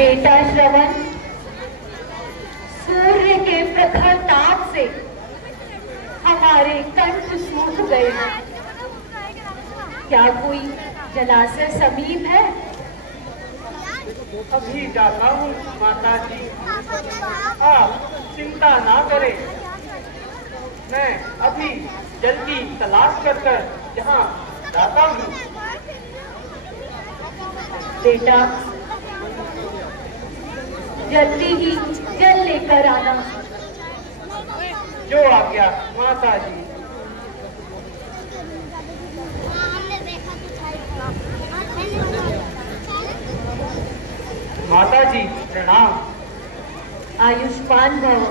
बेटा श्रवण, सूर्य के प्रखर ताप से हमारे कंठ सूख गए हैं। क्या कोई जलाशय समीप है? अभी जाता हूँ माता जी, आप चिंता ना करें। मैं अभी जल्दी तलाश कर यहाँ जाता हूँ। बेटा जल्दी ही जल लेकर आना। जो आज्ञा माता जी। माता जी प्रणाम। आयुष्मान भव।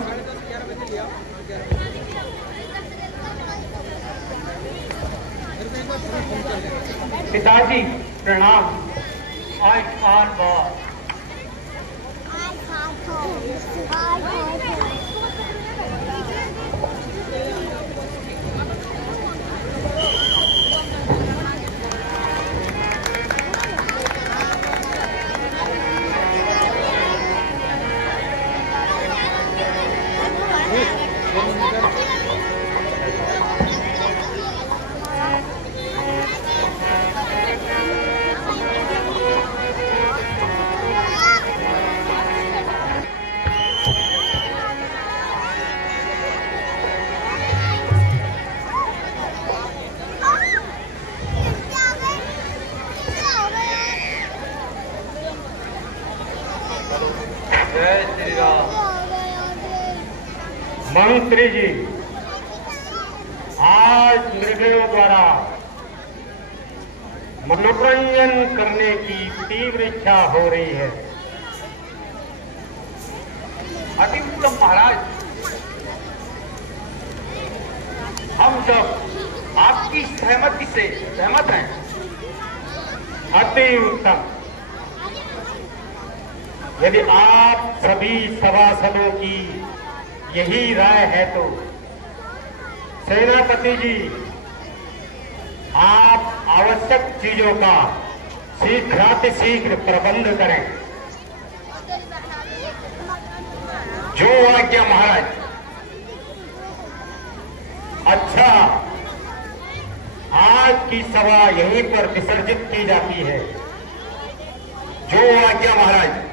पिताजी प्रणाम। आयुष्मान भव। जय श्री राम। मंत्री जी, आज मृगयों द्वारा मनोरंजन करने की तीव्र इच्छा हो रही है। अति उत्तम महाराज, हम सब आपकी सहमति से सहमत हैं। अति उत्तम। यदि आप सभी सभासदों की यही राय है तो सेनापति जी, आप आवश्यक चीजों का शीघ्रातिशीघ्र प्रबंध करें। जो आज्ञा महाराज। अच्छा, आज की सभा यहीं पर विसर्जित की जाती है। जो आज्ञा महाराज।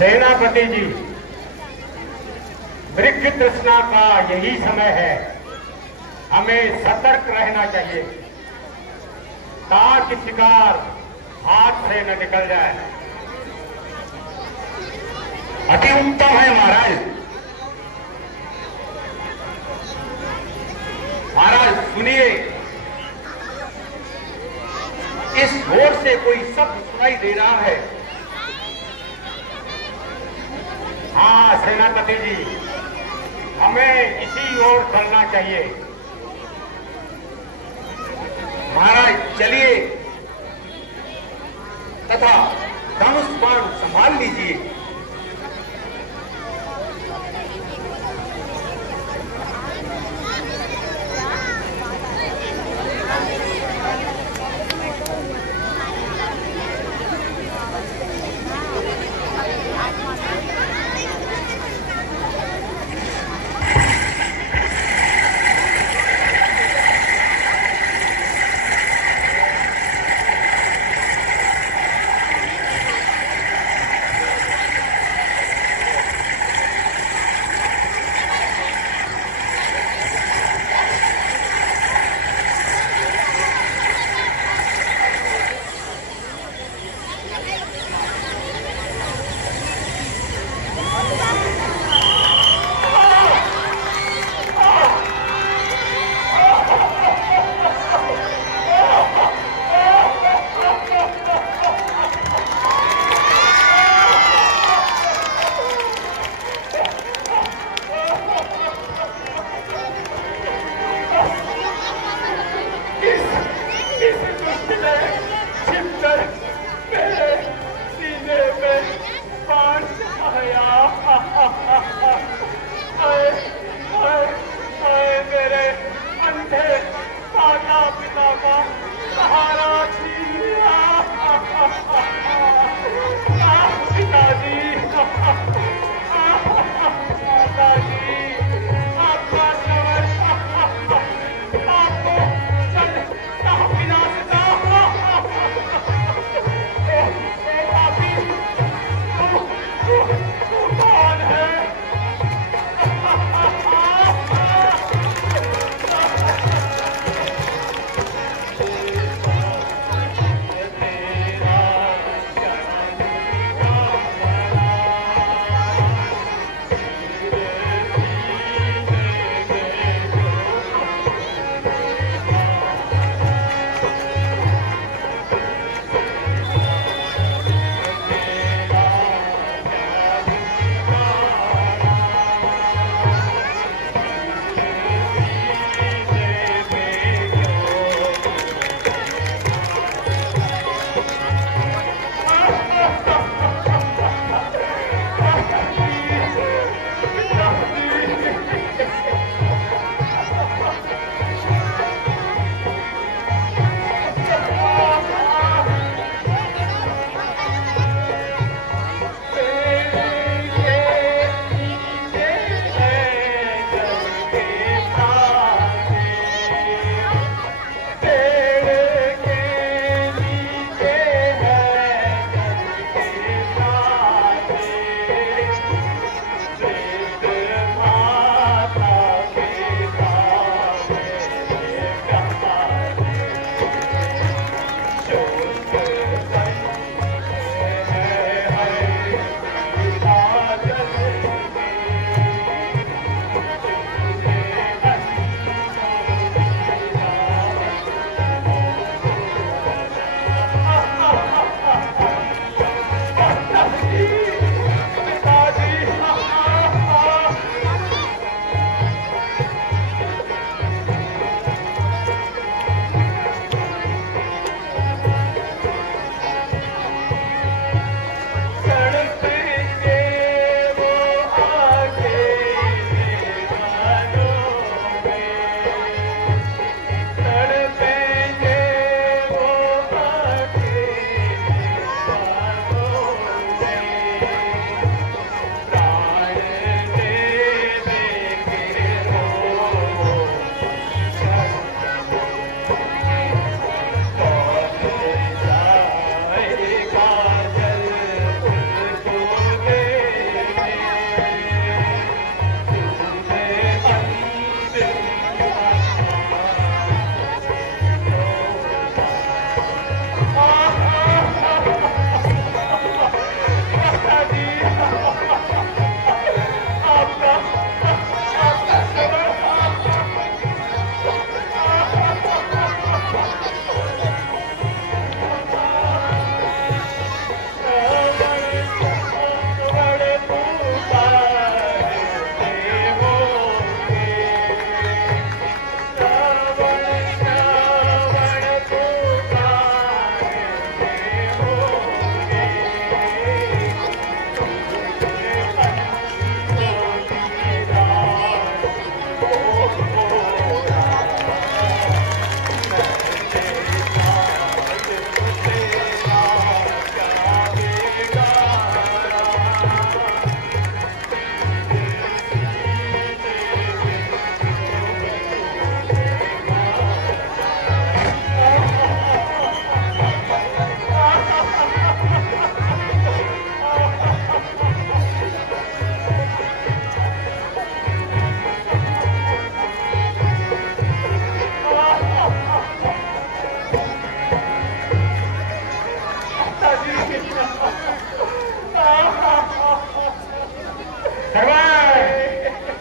सेनापति जी, मृग तृष्णा का यही समय है। हमें सतर्क रहना चाहिए। ताकि शिकार हाथ से न निकल जाए। अति उत्तम है महाराज। महाराज सुनिए, इस ओर से कोई शब्द सुनाई दे रहा है। हाँ सेनापति जी, हमें इसी ओर चलना चाहिए। महाराज चलिए तथा धनुष बाण संभाल लीजिए।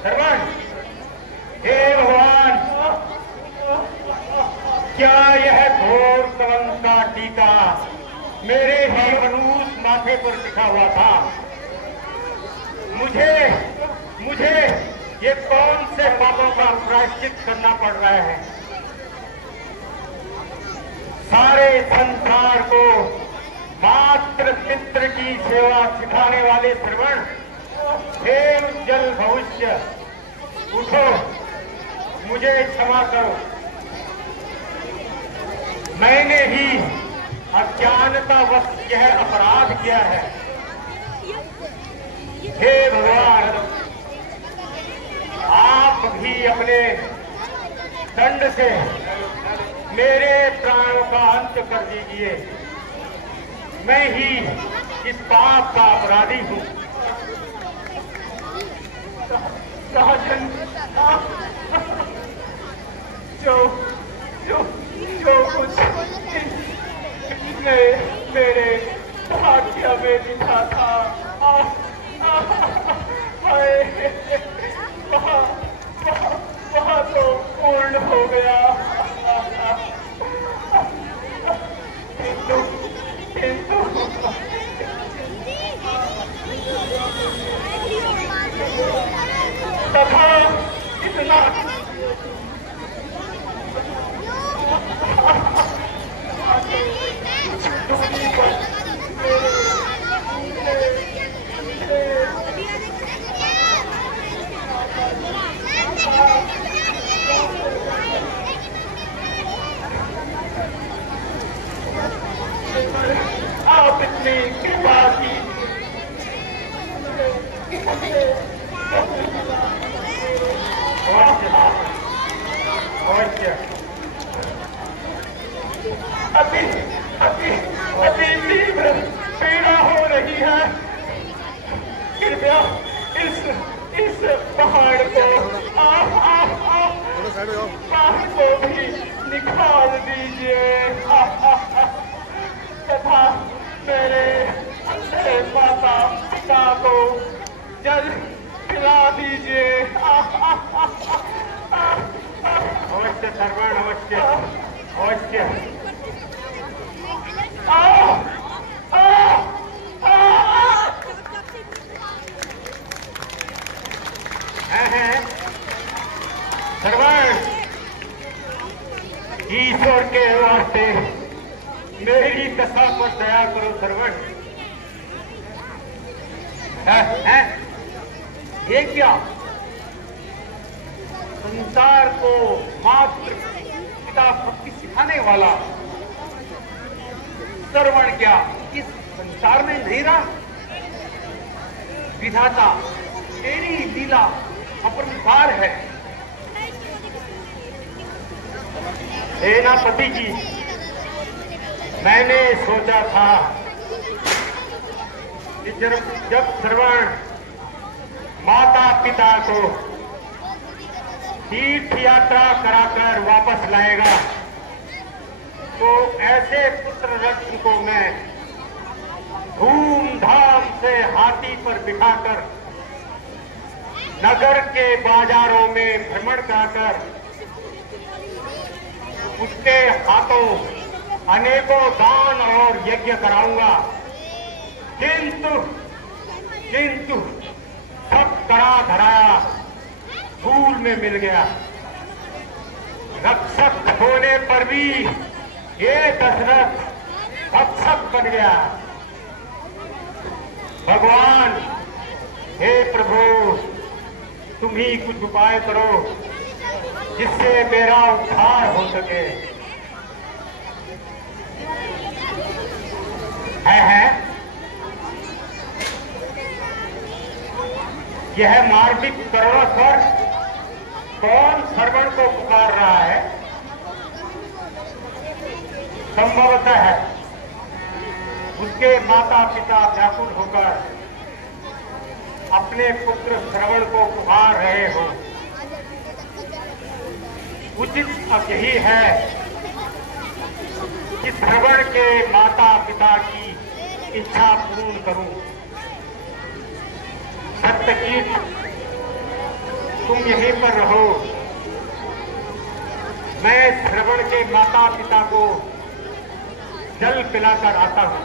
श्रवण, हे भगवान, क्या यह घोर कलंक का टीका मेरे ही मनूस माथे पर लिखा हुआ था? मुझे ये कौन से पापों का प्रायश्चित करना पड़ रहा है? सारे संसार को मात्र पितृ की सेवा सिखाने वाले श्रवण, हे उज्जवल भविष्य, उठो, मुझे क्षमा करो। मैंने ही अज्ञानतावश यह अपराध किया है। हे भगवान, आप भी अपने दंड से मेरे प्राणों का अंत कर दीजिए। मैं ही इस पाप का अपराधी हूँ। राजन, जो कुछ मेरे भाग्य में लिखा था, वह तो पूर्ण हो गया। किंतु तथा इतना आप इतनी कृपा की अति तीव्र पीड़ा हो रही है। कृपया इस पहाड़ को भी निकाल दीजिए तथा मेरे माता पिता को जल पिला दीजिए। अवश्य सर्वण, अवश्य अवश्य। सर्वण, ईश्वर के वास्ते मेरी दशा पर दया करो सर्वण। ये क्या? संसार को मात्र पिता भक्ति सिखाने वाला श्रवण क्या इस संसार में नहीं रहा? विधाता, तेरी लीला अपरंपार है। सेनापति जी, मैंने सोचा था कि जब श्रवण माता पिता को तीर्थ यात्रा कराकर वापस लाएगा तो ऐसे पुत्र रत्न को मैं धूमधाम से हाथी पर बिठाकर नगर के बाजारों में भ्रमण कराकर उसके हाथों अनेकों दान और यज्ञ कराऊंगा। किंतु सब करा धराया धूल में मिल गया। रक्षक होने पर भी ये दशरथ भक्षक बन गया। भगवान, हे प्रभु, तुम ही कुछ उपाय करो जिससे मेरा उद्धार हो सके। है यह मार्मिक करुणा स्वर कौन श्रवण को पुकार रहा है? संभवतः है उसके माता पिता व्याकुल होकर अपने पुत्र श्रवण को पुकार रहे हो। उचित अब यही है कि श्रवण के माता पिता की इच्छा पूर्ण करूं। तुम यहीं पर रहो, मैं श्रवण के माता पिता को जल पिलाकर आता हूं।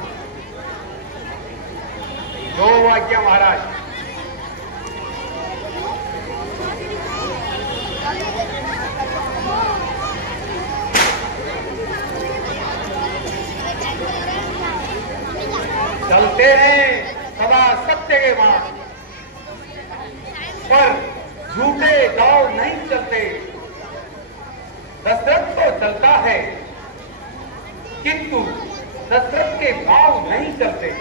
जो आज्ञा महाराज। चलते हैं सदा सत्य के बाद, पर झूठे दाव नहीं चलते। दशरथ तो चलता है, किंतु दशरथ के भाव नहीं चलते।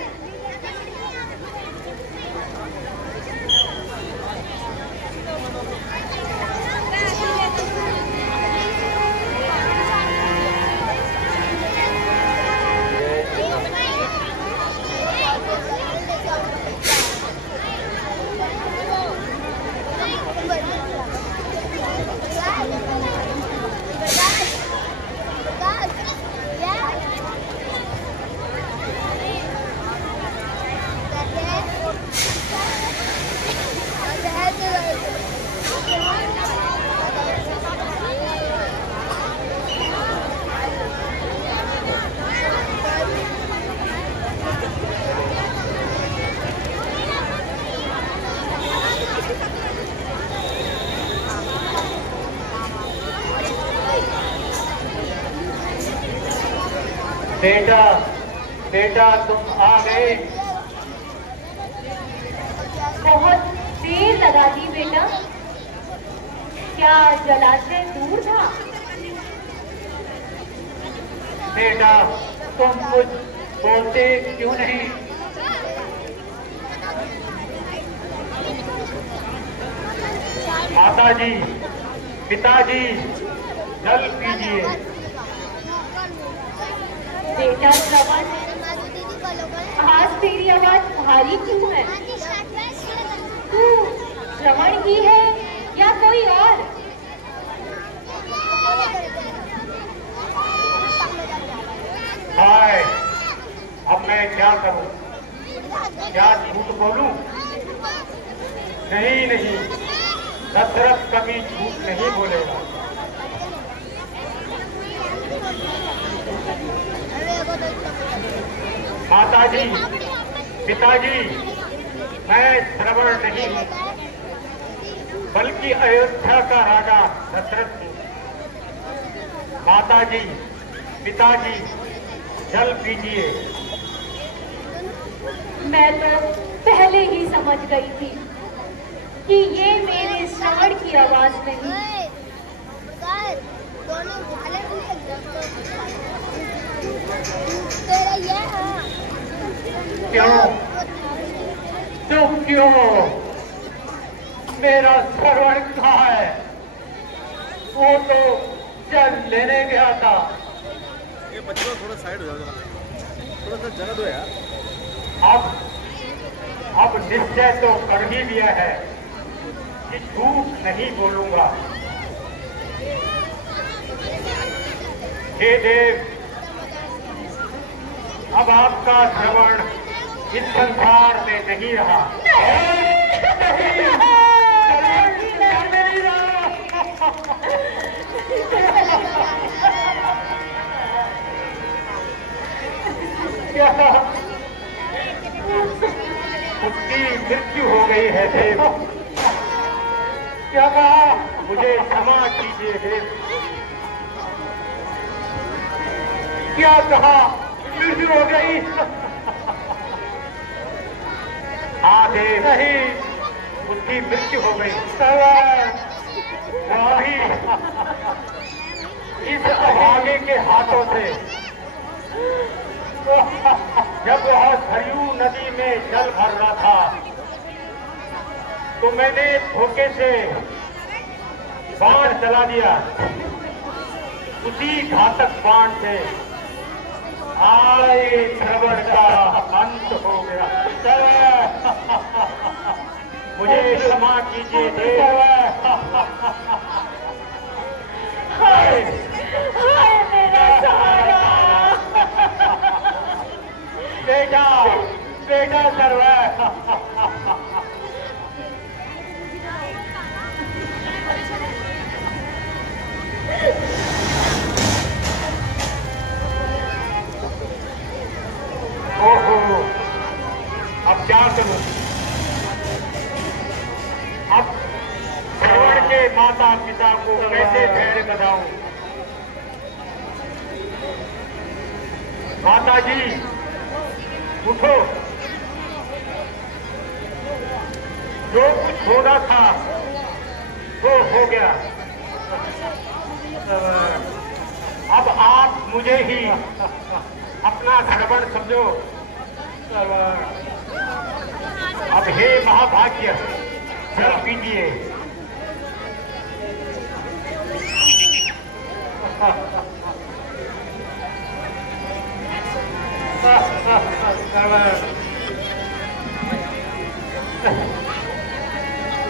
बेटा, बेटा तुम आ गए। बहुत देर लगा दी बेटा। क्या जलाशय दूर था? बेटा तुम कुछ बोलते क्यों नहीं? माताजी, पिताजी, जल पीजिए। बेटा श्रवण, आज तेरी आवाज भारी क्यों है? तू श्रवण ही है या कोई और? हाय, अब मैं क्या करूं? क्या झूठ बोलूं? नहीं नहीं, दशरथ कभी झूठ नहीं बोलेगा। माताजी, पिताजी, मैं श्रवण नहीं हूं, बल्कि अयोध्या का राजा दशरथ हूं। माताजी, पिताजी, जल पीजिए। मैं तो पहले ही समझ गई थी कि ये मेरे श्रवण की आवाज नहीं। क्यों? तुम क्यों? मेरा श्रवण कहाँ है? वो तो जल लेने गया था। ये बच्चों थोड़ा साइड हो जाओ, थोड़ा सा जगह दो यार। अब निश्चय तो कर ही लिया है कि झूठ नहीं बोलूंगा। हे देव, अब आपका श्रवण इस संसार में नहीं रहा। क्या उसकी मृत्यु हो गई है देव? क्या कहा? मुझे क्षमा कीजिए देव। क्या कहा? मृत्यु हो गई? हाँ देव, नहीं, उसकी मृत्यु हो गई। वही इस अभागे के हाथों से। जब वह सरयू नदी में जल भर रहा था, तो मैंने धोखे से बाण चला दिया। उसी घातक बाण से आए श्रवण का अंत हो गया। मुझे क्षमा कीजिए देव। हाय मेरा सहारा। बेटा, बेटा सर्व। अब श्रवण के माता पिता को कैसे खैर बताऊं? माता जी उठो, जो कुछ होना था वो हो गया। अब आप मुझे ही अपना श्रवण समझो। अब हे महाभाग्य, जल पीजिए।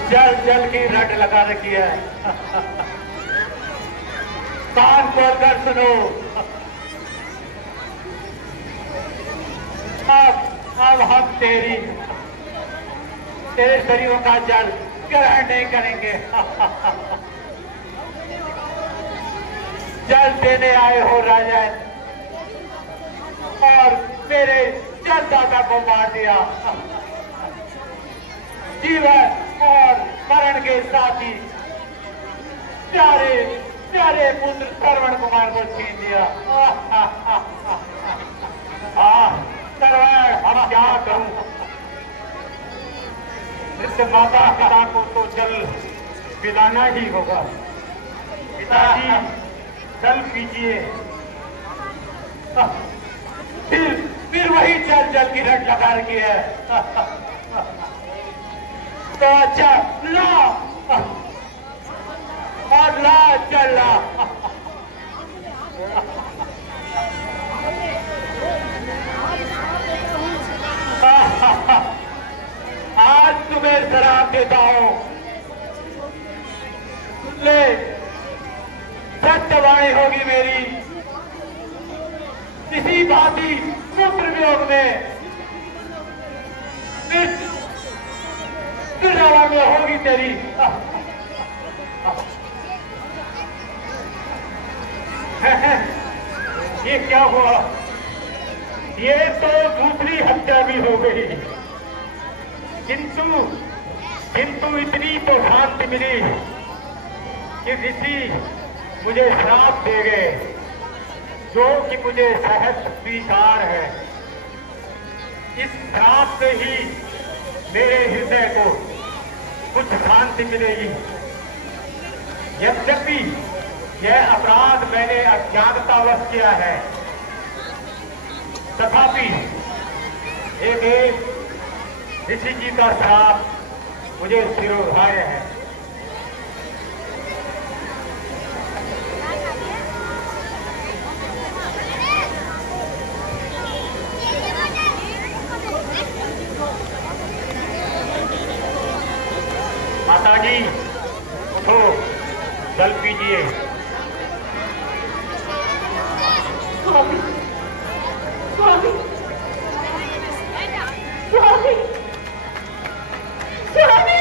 जल जल की रट लगा रखी है। कान खोल कर सुनो। अब हम तेरे शरीरों का जल ग्रहण नहीं करेंगे। जल देने आए हो राजा और मेरे जलदाता को मार दिया। जीवन और मरण के साथ ही प्यारे प्यारे पुत्र श्रवण कुमार को छीन दिया। श्रवण, अब क्या करूं? इस माता पिता को तो जल पिलाना ही होगा। पिताजी जल पीजिए। फिर वही जल की रट लगा रखी है। तो अच्छा ला और ला चल ला। आज तुम्हें शराब देता हूं। ले, सत्यवाणी होगी मेरी। इसी भांति पुत्र वियोग में में होगी तेरी। ये क्या हुआ? ये तो दूसरी हत्या भी हो गई, किंतु इतनी तो शांति मिली कि ऋषि मुझे श्राप दे गए, जो कि मुझे सहज स्वीकार है। इस श्राप से ही मेरे हृदय को कुछ शांति मिलेगी। यद्यपि यह अपराध मैंने अज्ञानतावश किया है, तथापि एक ऋषि जी का श्राप मुझे शिरोधार्य है। माता जी उठो, जल पीजिए। स्वामी, स्वामी, स्वामी, स्वामी।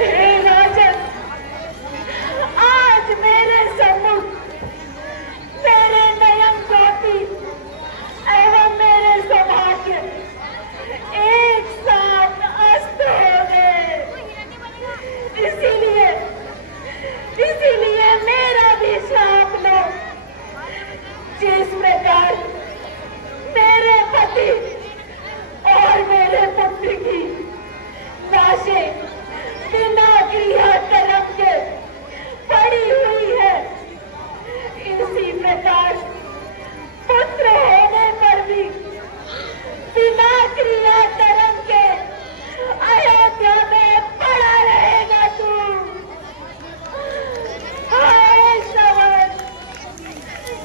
हे राजन, आज मेरे सम्मुख मेरे नयन ज्योति एवं मेरे सौभाग्य एक साथ अस्त हो गए। इसीलिए मेरा भी श्राप लो। जिस प्रकार मेरे पति और मेरे पुत्र की लाशें बिना क्रिया कर्म के पड़ी हुई है, इसी प्रकार पुत्र होने पर भी बिना क्रिया कर्म के अयोध्या में पड़ा रहेगा तू। हाय श्रवण,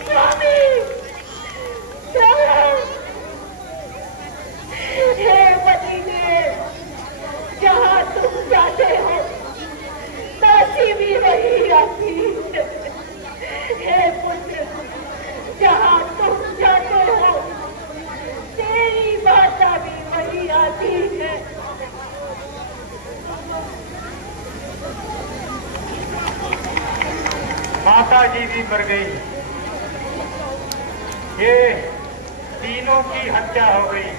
स्वामी श्रवण। हे पतिदेव, जहाँ तुम जाते हो दासी भी वही आती है। हे पुत्र, जहाँ तुम जाते हो तेरी माता भी वही आती है। माता जी भी मर गई। ये बहनों की हत्या हो गई।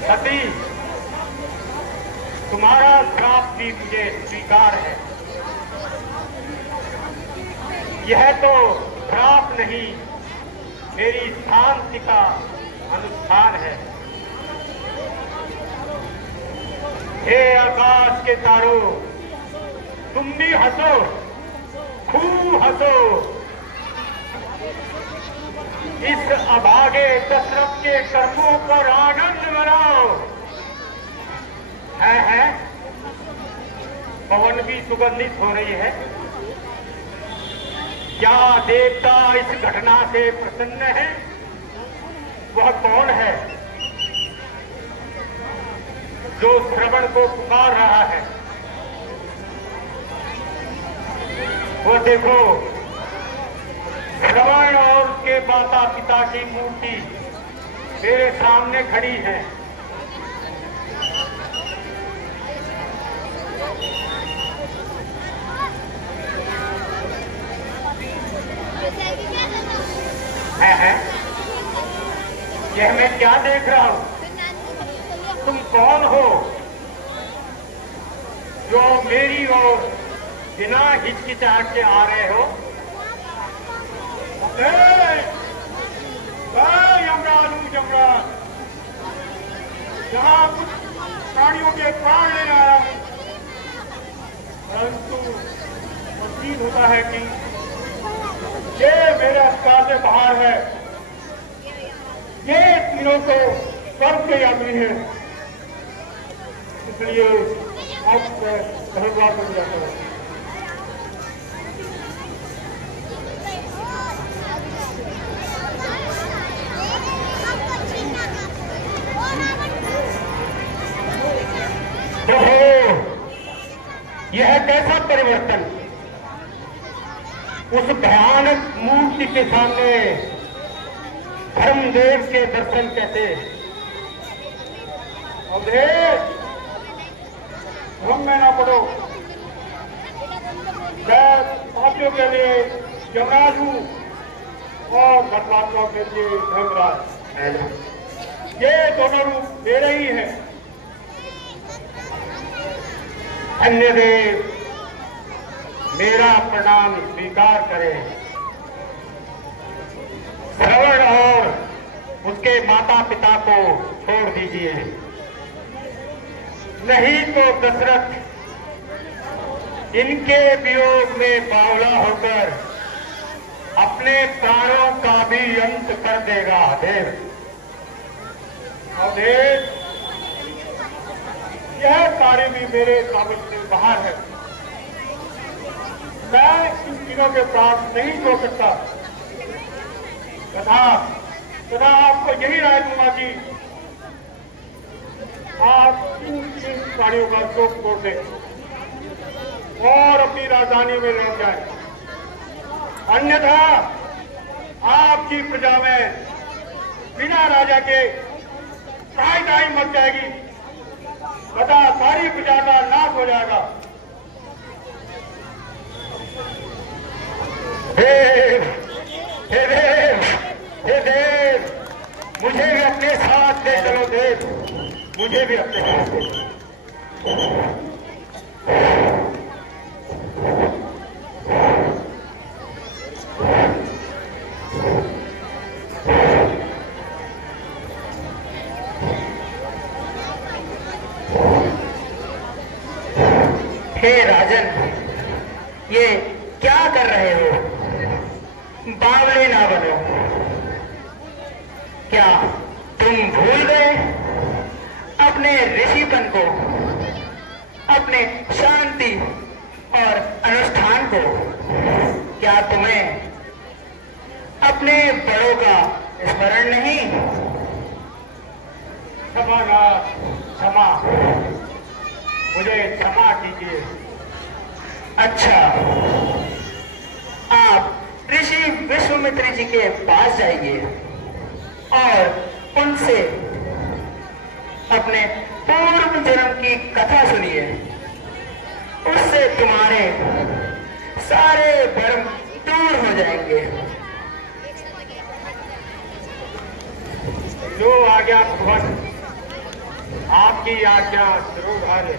सती, तुम्हारा श्राप भी मुझे स्वीकार है। यह तो श्राप नहीं, मेरी शांति का अनुष्ठान है। हे आकाश के तारों, तुम भी हंसो, खूब हंसो। इस अभागे दशरथ के कर्मों पर आनंद मनाओ। है पवन भी सुगंधित हो रही है। क्या देवता इस घटना से प्रसन्न है? वह कौन है जो श्रवण को पुकार रहा है? वो देखो, श्रवण और उसके माता पिता की मूर्ति मेरे सामने खड़ी है। यह मैं क्या देख रहा हूं? तुम कौन हो जो मेरी ओर बिना हिचकिचाहट के आ रहे हो? यमराज, यहाँ कुछ प्राणियों के प्राण लेने आया हूं, परंतु प्रतीत होता है कि ये मेरे अधिकार से बाहर है। ये तीनों को स्वर्ग के यात्री है, इसलिए आप धन्यवाद को जाता हूँ। यह कैसा परिवर्तन? उस भयानक मूर्ति के सामने धर्मदेव के दर्शन कैसे? अवधेश, भ्रम में ना पड़ो। मैं पापियों के लिए यमराज हूं और धर्मात्माओं के लिए धर्मराज। ये दोनों रूप मेरे ही हैं। अन्यदेव, मेरा प्रणाम स्वीकार करें। श्रवण और उसके माता पिता को छोड़ दीजिए, नहीं तो दशरथ इनके वियोग में बावला होकर अपने प्राणों का भी अंत कर देगा। देव, अवधेश, यह कार्य भी मेरे काबिल से बाहर है। मैं इन तीनों के प्राण नहीं छोड़ सकता। तथा आपको यही राय दूंगा कि आप इन प्राणियों का शोक छोड़ दें और अपनी राजधानी में लौट जाएं। अन्यथा आपकी प्रजा में बिना राजा के त्राही मच जाएगी तथा सारी प्रजा का नाश हो जाएगा। देव, हे देव, हे देव, मुझे भी अपने साथ ले चलो। देव, मुझे भी अपने साथ ले चलो। हे राजन, ये क्या कर रहे हो? बावले ना बनो। क्या तुम भूल गए अपने ऋषिपन को, अपने शांति और अनुष्ठान को? क्या तुम्हें अपने बड़ों का स्मरण नहीं? क्षमा, मुझे क्षमा कीजिए। अच्छा, आप ऋषि विश्वामित्र जी के पास जाइए और उनसे अपने पूर्व जन्म की कथा सुनिए। उससे तुम्हारे सारे भ्रम दूर हो जाएंगे। जो आज्ञा भवन आपकी आज्ञा शिरोधार्य।